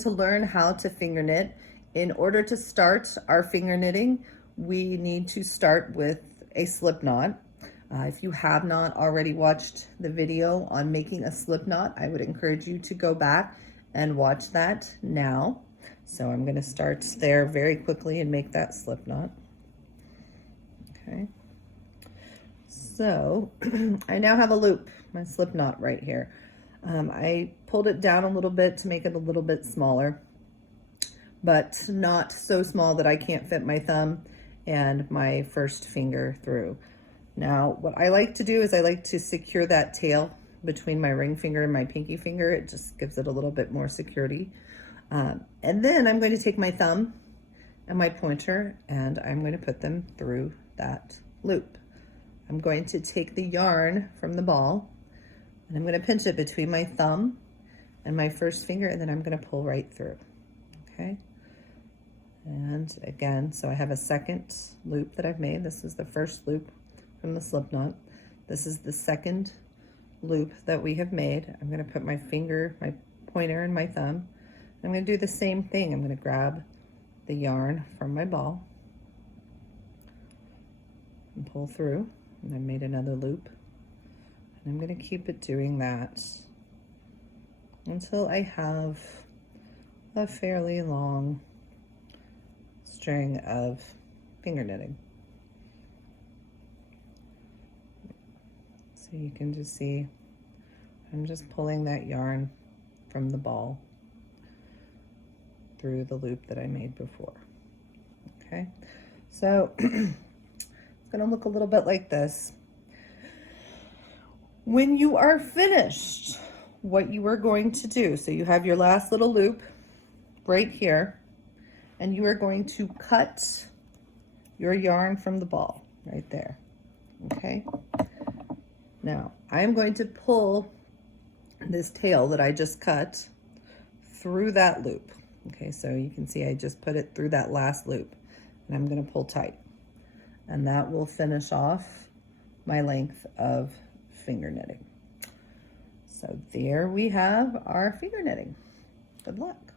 to learn how to finger knit. In order to start our finger knitting, we need to start with a slip knot. If you have not already watched the video on making a slip knot, I would encourage you to go back and watch that now. So I'm going to start there very quickly and make that slip knot. Okay. So I now have a loop, my slip knot right here. I pulled it down a little bit to make it a little bit smaller, but not so small that I can't fit my thumb and my first finger through. Now, what I like to do is I like to secure that tail between my ring finger and my pinky finger. It just gives it a little bit more security. And then I'm going to take my thumb and my pointer and I'm going to put them through that loop. I'm going to take the yarn from the ball and I'm going to pinch it between my thumb and my first finger, and then I'm going to pull right through. Okay. And again, so I have a second loop that I've made. This is the first loop from the slip knot. This is the second loop that we have made. I'm going to put my finger, my pointer and my thumb. I'm going to do the same thing. I'm going to grab the yarn from my ball and pull through, and I made another loop. And I'm going to keep it doing that until I have a fairly long string of finger knitting. So you can just see I'm just pulling that yarn from the ball through the loop that I made before. Okay, so it's going to look a little bit like this. When you are finished, what you are going to do, so you have your last little loop right here, and you are going to cut your yarn from the ball right there. Okay, now I'm going to pull this tail that I just cut through that loop. Okay, so you can see I just put it through that last loop, and I'm going to pull tight, and that will finish off my length of finger knitting. So there we have our finger knitting. Good luck.